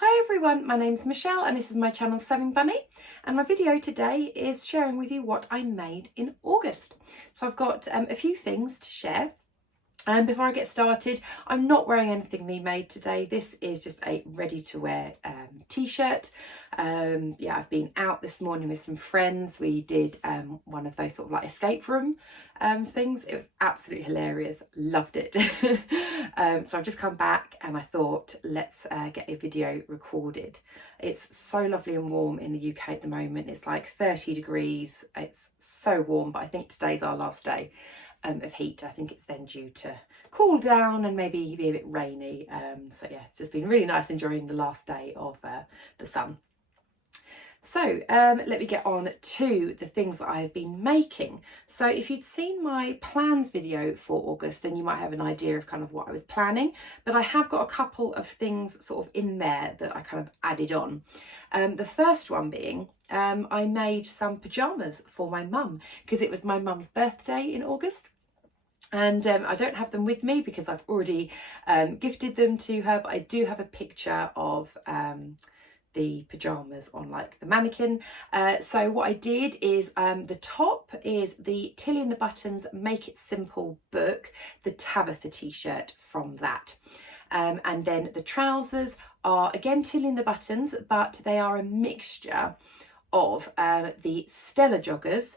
Hi everyone, my name's Michelle and this is my channel Sewing Bunny, and my video today is sharing with you what I made in August. So I've got a few things to share. Before I get started, I'm not wearing anything me made today. This is just a ready to wear t-shirt. Yeah, I've been out this morning with some friends. We did one of those sort of like escape room things. It was absolutely hilarious, loved it. So I've just come back and I thought let's get a video recorded. It's so lovely and warm in the UK at the moment. It's like 30 degrees. It's so warm, but I think today's our last day of heat. I think it's then due to cool down and maybe be a bit rainy. So yeah, it's just been really nice enjoying the last day of the sun. So let me get on to the things that I have been making. So if you'd seen my plans video for August, then you might have an idea of kind of what I was planning, but I have got a couple of things sort of in there that I kind of added on. The first one being I made some pyjamas for my mum because it was my mum's birthday in August. And I don't have them with me because I've already gifted them to her, but I do have a picture of the pyjamas on like the mannequin. So what I did is the top is the Tilly and the Buttons Make It Simple book, the Tabitha t-shirt from that. And then the trousers are again Tilly and the Buttons, but they are a mixture of the Stella joggers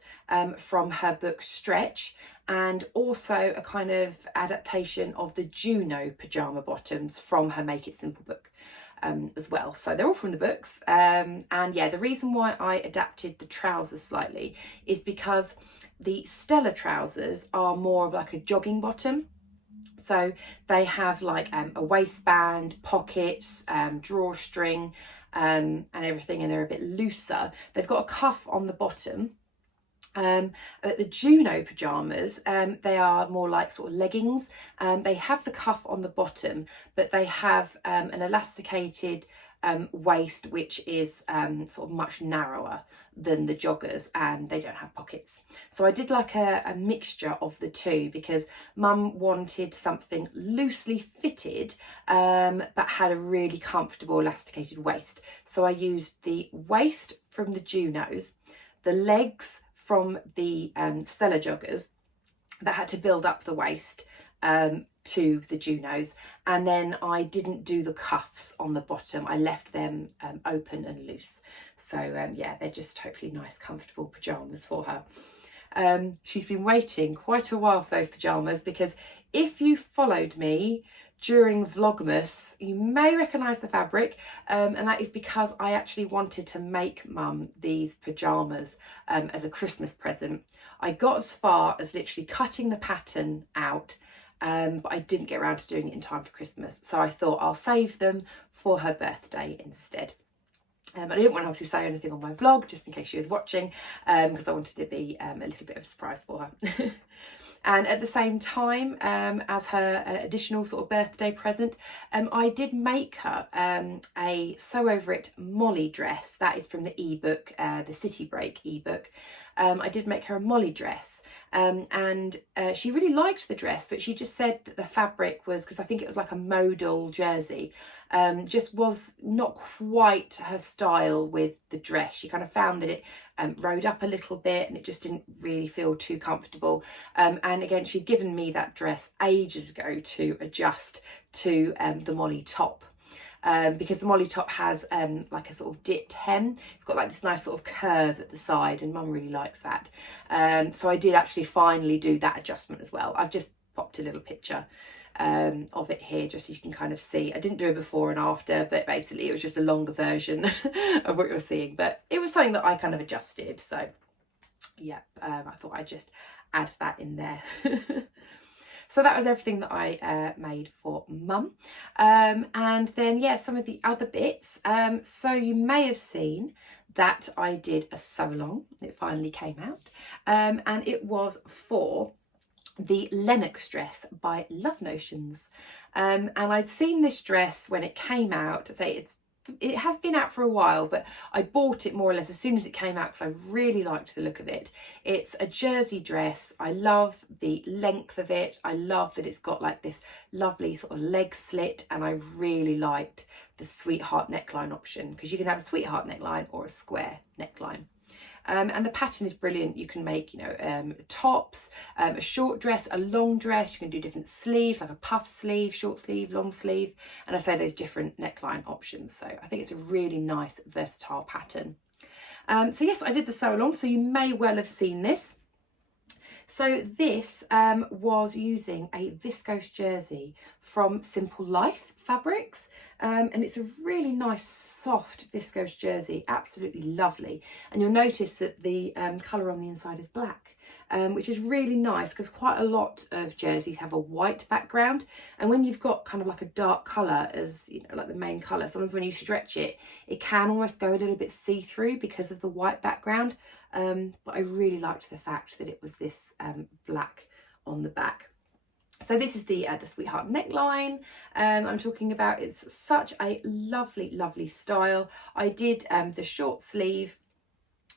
from her book Stretch, and also a kind of adaptation of the Juno pyjama bottoms from her Make It Simple book as well. So they're all from the books. And yeah, the reason why I adapted the trousers slightly is because the Stella trousers are more of like a jogging bottom. So they have like a waistband, pockets, drawstring, and everything, and they're a bit looser. They've got a cuff on the bottom. But the Juno pyjamas, they are more like sort of leggings. They have the cuff on the bottom, but they have an elasticated waist, which is sort of much narrower than the joggers, and they don't have pockets. So I did like a mixture of the two because Mum wanted something loosely fitted but had a really comfortable elasticated waist. So I used the waist from the Junos, the legs from the Stella joggers that had to build up the waist to the Junos, and then I didn't do the cuffs on the bottom. I left them open and loose. So yeah, they're just hopefully nice comfortable pyjamas for her. She's been waiting quite a while for those pyjamas because if you followed me during Vlogmas, you may recognise the fabric, and that is because I actually wanted to make Mum these pyjamas as a Christmas present. I got as far as literally cutting the pattern out, but I didn't get around to doing it in time for Christmas. So I thought I'll save them for her birthday instead. I didn't want to obviously say anything on my vlog just in case she was watching, because I wanted to be a little bit of a surprise for her. And at the same time, as her additional sort of birthday present, I did make her a Sew Over It Molly dress. That is from the ebook, the City Break ebook. I did make her a Molly dress, and she really liked the dress, but she just said that the fabric was, because I think it was like a modal jersey, just was not quite her style with the dress. She kind of found that it rode up a little bit and it just didn't really feel too comfortable. And again, she'd given me that dress ages ago to adjust to the Molly top. Because the Molly top has like a sort of dipped hem. It's got like this nice sort of curve at the side, and Mum really likes that. So I did actually finally do that adjustment as well. I've just popped a little picture of it here just so you can kind of see. I didn't do a before and after, but basically it was just a longer version of what you're seeing, but it was something that I kind of adjusted. So yeah, I thought I'd just add that in there. So that was everything that I made for Mum. And then, yeah, some of the other bits. So you may have seen that I did a sew-along. It finally came out. And it was for the Lennox dress by Love Notions. And I'd seen this dress when it came out. I say it's it has been out for a while, but I bought it more or less as soon as it came out because I really liked the look of it. It's a jersey dress. I love the length of it. I love that it's got like this lovely sort of leg slit, and I really liked the sweetheart neckline option, because you can have a sweetheart neckline or a square neckline. And the pattern is brilliant. You can make, tops, a short dress, a long dress. You can do different sleeves, like a puff sleeve, short sleeve, long sleeve. And I say those different neckline options. So I think it's a really nice, versatile pattern. So yes, I did the sew along, so you may well have seen this. So this was using a viscose jersey from Simple Life Fabrics, and it's a really nice soft viscose jersey, absolutely lovely. And you'll notice that the colour on the inside is black, which is really nice because quite a lot of jerseys have a white background, and when you've got kind of like a dark colour as like the main colour, sometimes when you stretch it, it can almost go a little bit see-through because of the white background. But I really liked the fact that it was this black on the back. So this is the sweetheart neckline I'm talking about. It's such a lovely, lovely style. I did the short sleeve,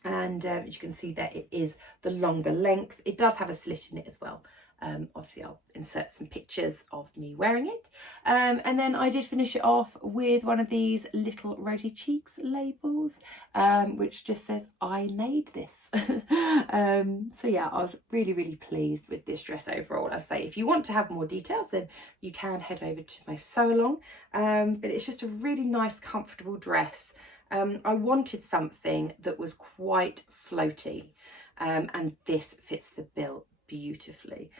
and as you can see there, it is the longer length. It does have a slit in it as well. Obviously I'll insert some pictures of me wearing it. And then I did finish it off with one of these little rosy cheeks labels, which just says, I made this. So yeah, I was really, really pleased with this dress overall. I say, if you want to have more details, then you can head over to my sew along. But it's just a really nice, comfortable dress. I wanted something that was quite floaty, and this fits the bill beautifully.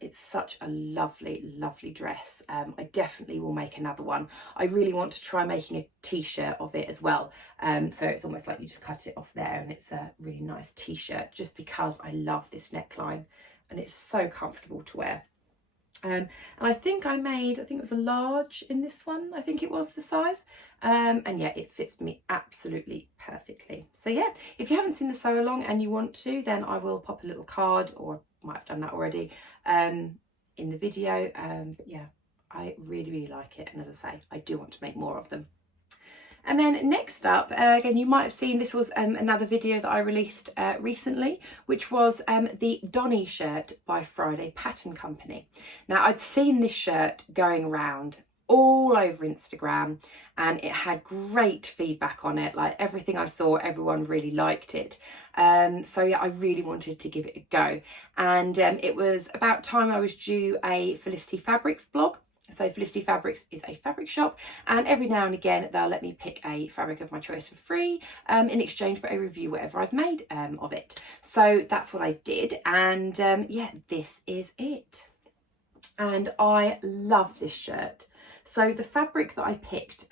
It's such a lovely, lovely dress. I definitely will make another one. I really want to try making a t-shirt of it as well. So it's almost like you just cut it off there and it's a really nice t-shirt, just because I love this neckline and it's so comfortable to wear. And I think it was a large in this one. I think it was the size. And yeah, it fits me absolutely perfectly. So yeah, if you haven't seen the sew along and you want to, then I will pop a little card, or might have done that already, in the video. But yeah, I really, really like it. And as I say, I do want to make more of them. And then next up, again, you might have seen this was another video that I released recently, which was the Donny shirt by Frida Pattern Company. Now, I'd seen this shirt going around all over Instagram and it had great feedback on it. Like everything I saw, everyone really liked it. So yeah, I really wanted to give it a go. And it was about time I was due a Felicity Fabrics blog. So Felicity Fabrics is a fabric shop, and every now and again they'll let me pick a fabric of my choice for free in exchange for a review whatever I've made of it. So that's what I did, and yeah, this is it. And I love this shirt. So the fabric that I picked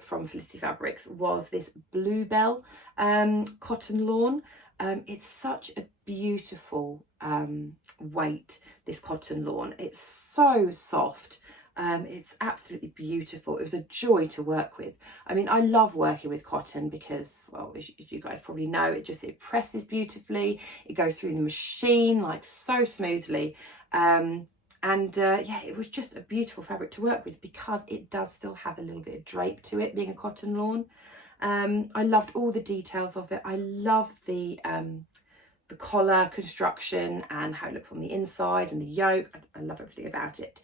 from Felicity Fabrics was this Bluebell cotton lawn. It's such a beautiful weight, this cotton lawn. It's so soft. It's absolutely beautiful. It was a joy to work with. I mean, I love working with cotton because, well, as you guys probably know, it presses beautifully. It goes through the machine like so smoothly. Yeah, it was just a beautiful fabric to work with because it does still have a little bit of drape to it, being a cotton lawn. I loved all the details of it. I love the collar construction and how it looks on the inside and the yoke. I love everything about it.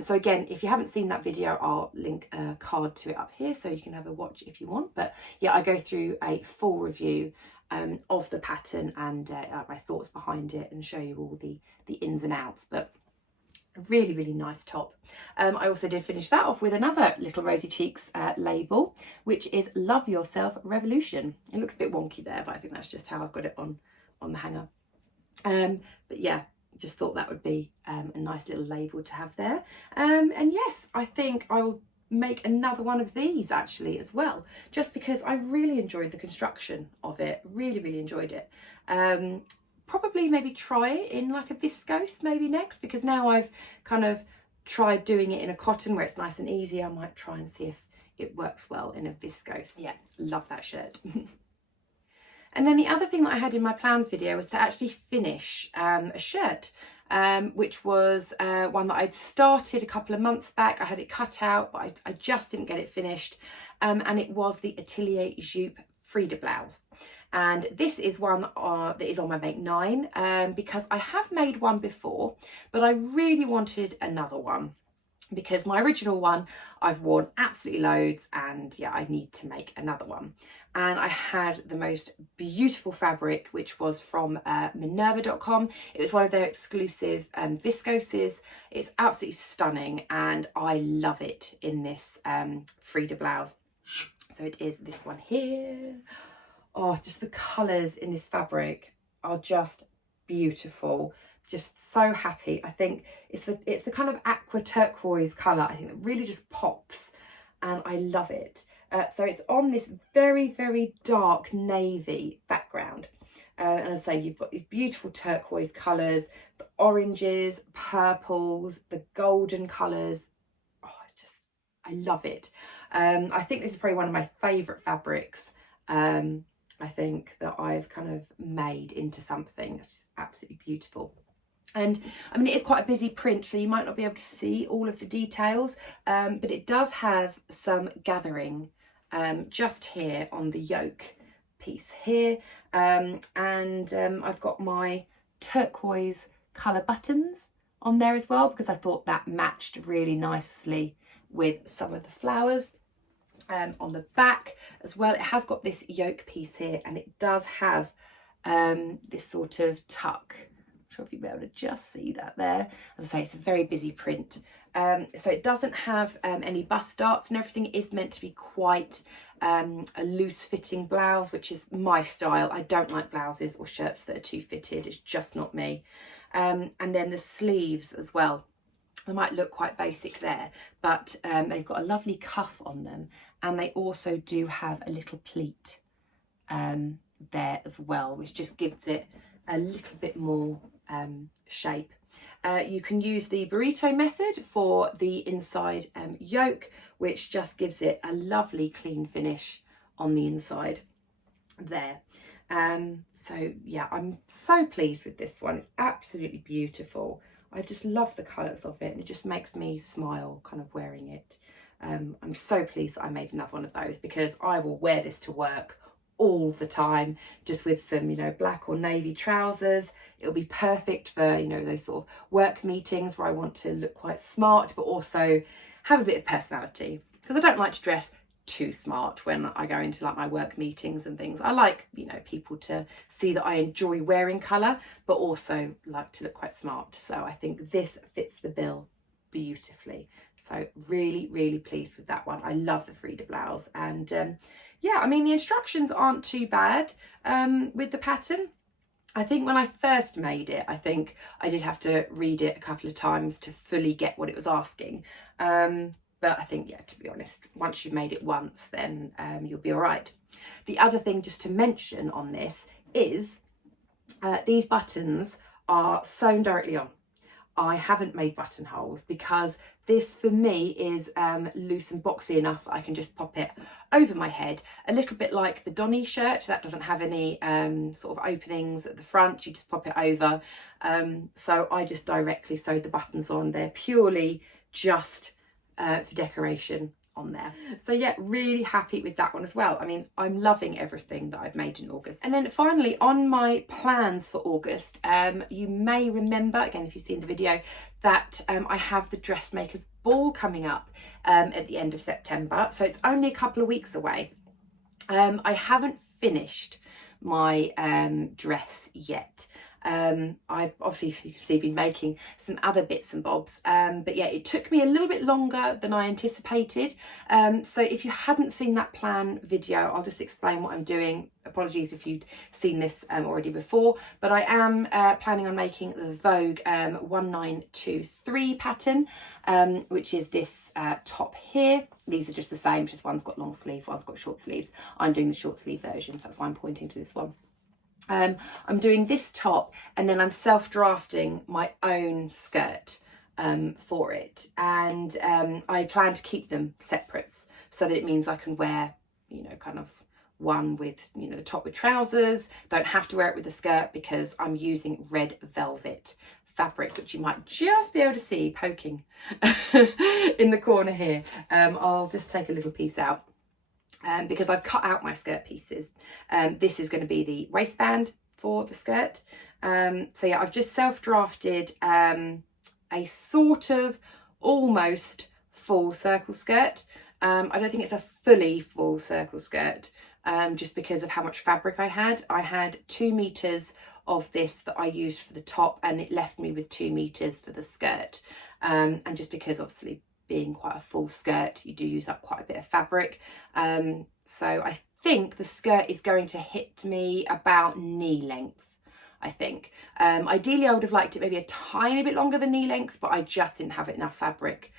So again, if you haven't seen that video, I'll link a card to it up here so you can have a watch if you want. But yeah, I go through a full review of the pattern and my thoughts behind it and show you all the ins and outs. But a really, really nice top. I also did finish that off with another Little Rosy Cheeks label, which is Love Yourself Revolution. It looks a bit wonky there, but I think that's just how I've got it on the hanger. But yeah, just thought that would be a nice little label to have there. And yes, I think I will make another one of these actually as well, just because I really enjoyed the construction of it. Really, really enjoyed it. Probably maybe try it in like a viscose maybe next, because now I've kind of tried doing it in a cotton where it's nice and easy. I might try and see if it works well in a viscose. Yeah, love that shirt. And then the other thing that I had in my plans video was to actually finish a shirt, which was one that I'd started a couple of months back. I had it cut out, but I just didn't get it finished. and it was the Atelier Jupe Frida blouse. And this is one that is on my make 9 because I have made one before, but I really wanted another one because my original one I've worn absolutely loads, and yeah, I need to make another one. And I had the most beautiful fabric, which was from minerva.com. It was one of their exclusive viscoses. It's absolutely stunning, and I love it in this Frida blouse. So it is this one here. Oh, just the colours in this fabric are just beautiful. Just so happy. I think it's the kind of aqua turquoise colour, I think, that really just pops, and I love it. So it's on this very, very dark navy background. And as I say, you've got these beautiful turquoise colours, the oranges, purples, the golden colours. Oh, I love it. I think this is probably one of my favourite fabrics. I think that I've kind of made into something that's just absolutely beautiful. And I mean, it is quite a busy print, so you might not be able to see all of the details, but it does have some gathering just here on the yoke piece here. And I've got my turquoise colour buttons on there as well, because I thought that matched really nicely with some of the flowers. On the back as well, it has got this yoke piece here, and it does have this sort of tuck. I'm sure if you'll be able to just see that there. As I say, it's a very busy print. So it doesn't have any bust darts, and everything is meant to be quite a loose fitting blouse, which is my style. I don't like blouses or shirts that are too fitted. It's just not me. And then the sleeves as well. They might look quite basic there, but they've got a lovely cuff on them, and they also do have a little pleat there as well, which just gives it a little bit more shape. You can use the burrito method for the inside yoke, which just gives it a lovely clean finish on the inside there. So yeah, I'm so pleased with this one. It's absolutely beautiful. I just love the colours of it, and it just makes me smile kind of wearing it. I'm so pleased that I made another one of those, because I will wear this to work all the time, just with some, you know, black or navy trousers. It'll be perfect for, you know, those sort of work meetings where I want to look quite smart, but also have a bit of personality, because I don't like to dress too smart when I go into like my work meetings and things. I like, you know, people to see that I enjoy wearing colour, but also like to look quite smart. So I think this fits the bill beautifully. So really, really pleased with that one. I love the Frida blouse, and yeah, I mean, the instructions aren't too bad with the pattern. I think when I first made it, I think I did have to read it a couple of times to fully get what it was asking. But I think, yeah, to be honest, once you've made it once, then you'll be all right. The other thing just to mention on this is these buttons are sewn directly on. I haven't made buttonholes because this for me is loose and boxy enough that I can just pop it over my head. A little bit like the Donny shirt, that doesn't have any sort of openings at the front, you just pop it over. So I just directly sewed the buttons on. They're purely just for decoration on there. So yeah, really happy with that one as well. I mean, I'm loving everything that I've made in August. And then finally, on my plans for August, you may remember, again if you've seen the video, that I have the Dressmakers ball coming up at the end of September, so it's only a couple of weeks away. I haven't finished my dress yet. I obviously, you can see, been making some other bits and bobs, but yeah, it took me a little bit longer than I anticipated. So if you hadn't seen that plan video, I'll just explain what I'm doing. Apologies if you'd seen this already before, but I am planning on making the Vogue 1923 pattern, which is this top here. These are just the same, just one's got long sleeve, one's got short sleeves. I'm doing the short sleeve version, so that's why I'm pointing to this one. I'm doing this top, and then I'm self-drafting my own skirt for it, and I plan to keep them separate so that it means I can wear, you know, kind of one with, you know, the top with trousers. Don't have to wear it with the skirt because I'm using red velvet fabric, which you might just be able to see poking in the corner here. I'll just take a little piece out. because I've cut out my skirt pieces. This is going to be the waistband for the skirt. So yeah, I've just self-drafted a sort of almost full circle skirt. I don't think it's a fully full circle skirt, just because of how much fabric I had. I had 2 meters of this that I used for the top, and it left me with 2 meters for the skirt. And just because obviously being quite a full skirt, you do use up quite a bit of fabric. So I think the skirt is going to hit me about knee length, I think. Ideally I would have liked it maybe a tiny bit longer than knee length, but I just didn't have enough fabric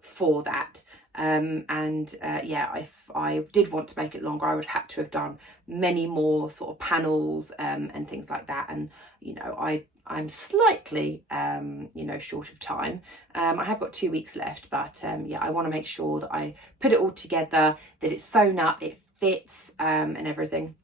for that. Yeah, if I did want to make it longer, I would have to have done many more sort of panels and things like that. And you know, I'm slightly you know, short of time. I have got 2 weeks left, but yeah, I want to make sure that I put it all together, that it's sewn up, it fits, and everything.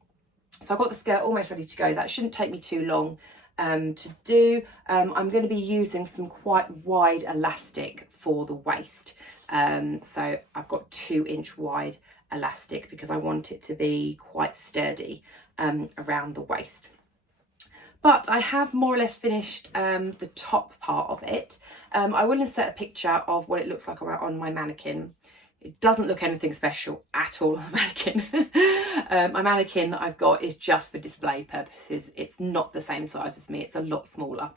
So I've got the skirt almost ready to go. That shouldn't take me too long to do. I'm going to be using some quite wide elastic for the waist. So I've got 2-inch wide elastic because I want it to be quite sturdy around the waist. But I have more or less finished the top part of it. I will insert a picture of what it looks like on my mannequin. It doesn't look anything special at all on the mannequin. My mannequin that I've got is just for display purposes. It's not the same size as me, it's a lot smaller.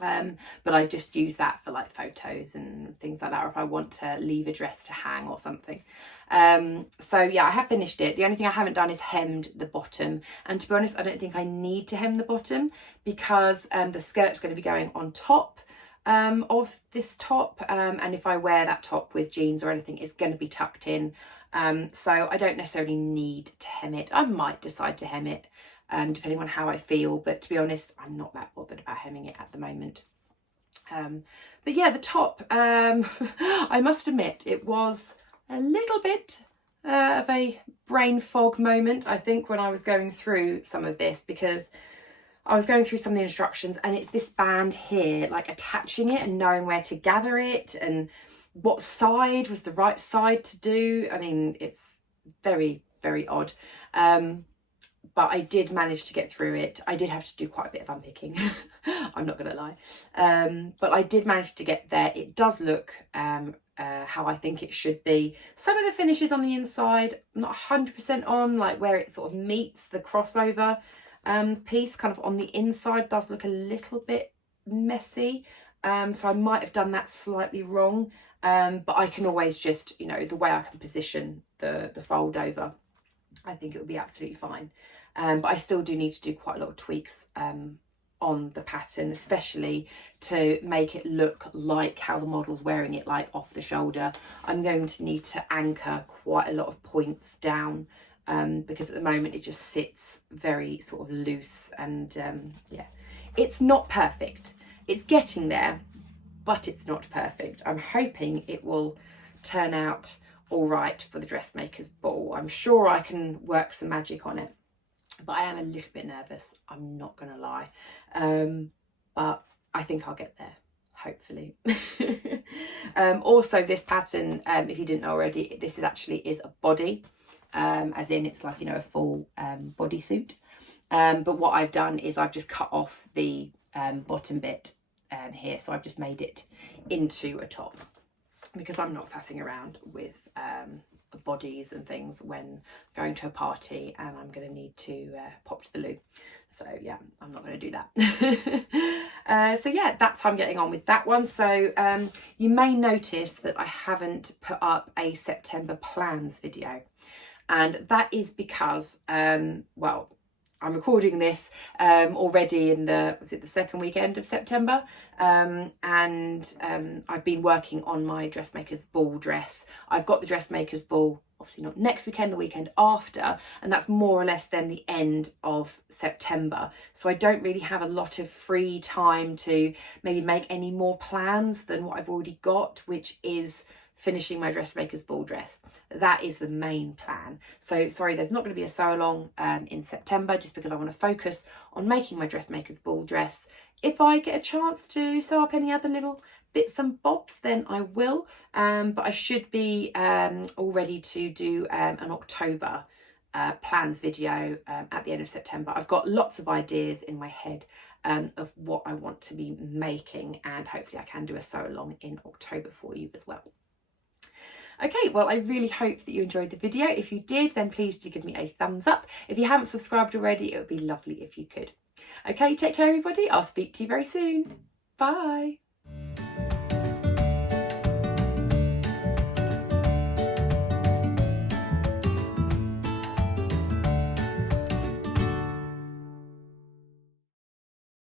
But I just use that for like photos and things like that, or if I want to leave a dress to hang or something. So yeah, I have finished it. The only thing I haven't done is hemmed the bottom, and to be honest, I don't think I need to hem the bottom because the skirt's going to be going on top of this top, and if I wear that top with jeans or anything, it's going to be tucked in, so I don't necessarily need to hem it. I might decide to hem it depending on how I feel, but to be honest, I'm not that bothered about hemming it at the moment. But yeah, the top, I must admit, it was a little bit of a brain fog moment, I think, when I was going through some of this, because I was going through some of the instructions and it's this band here, like attaching it and knowing where to gather it and what side was the right side to do. I mean, it's very, very odd. But I did manage to get through it. I did have to do quite a bit of unpicking, I'm not going to lie. But I did manage to get there. It does look how I think it should be. Some of the finishes on the inside, I'm not 100% on, like where it sort of meets the crossover piece kind of on the inside does look a little bit messy. So I might have done that slightly wrong. But I can always just, you know, the way I can position the fold over, I think it would be absolutely fine. But I still do need to do quite a lot of tweaks on the pattern, especially to make it look like how the model's wearing it, like off the shoulder. I'm going to need to anchor quite a lot of points down because at the moment it just sits very sort of loose, and yeah, it's not perfect. It's getting there, but it's not perfect. I'm hoping it will turn out all right for the Dressmakers ball. I'm sure I can work some magic on it, but I am a little bit nervous, I'm not gonna lie. But I think I'll get there, hopefully. Also, this pattern, if you didn't know already, this is a body, as in it's like, you know, a full bodysuit. But what I've done is I've just cut off the bottom bit here, so I've just made it into a top, because I'm not faffing around with bodies and things when going to a party and I'm going to need to pop to the loo. So yeah, I'm not going to do that. So yeah, that's how I'm getting on with that one. So you may notice that I haven't put up a September plans video, and that is because well, I'm recording this already in was it the second weekend of September, and I've been working on my Dressmakers ball dress. I've got the Dressmakers ball, obviously not next weekend, the weekend after, and that's more or less then the end of September. So I don't really have a lot of free time to maybe make any more plans than what I've already got, which is finishing my Dressmakers ball dress. That is the main plan. So sorry, there's not going to be a sew along in September, just because I want to focus on making my Dressmakers ball dress. If I get a chance to sew up any other little bits and bobs, then I will. But I should be all ready to do an October plans video at the end of September. I've got lots of ideas in my head of what I want to be making, and hopefully I can do a sew along in October for you as well. Okay, well, I really hope that you enjoyed the video. If you did, then please do give me a thumbs up. If you haven't subscribed already, it would be lovely if you could. Okay, take care everybody. I'll speak to you very soon. Bye.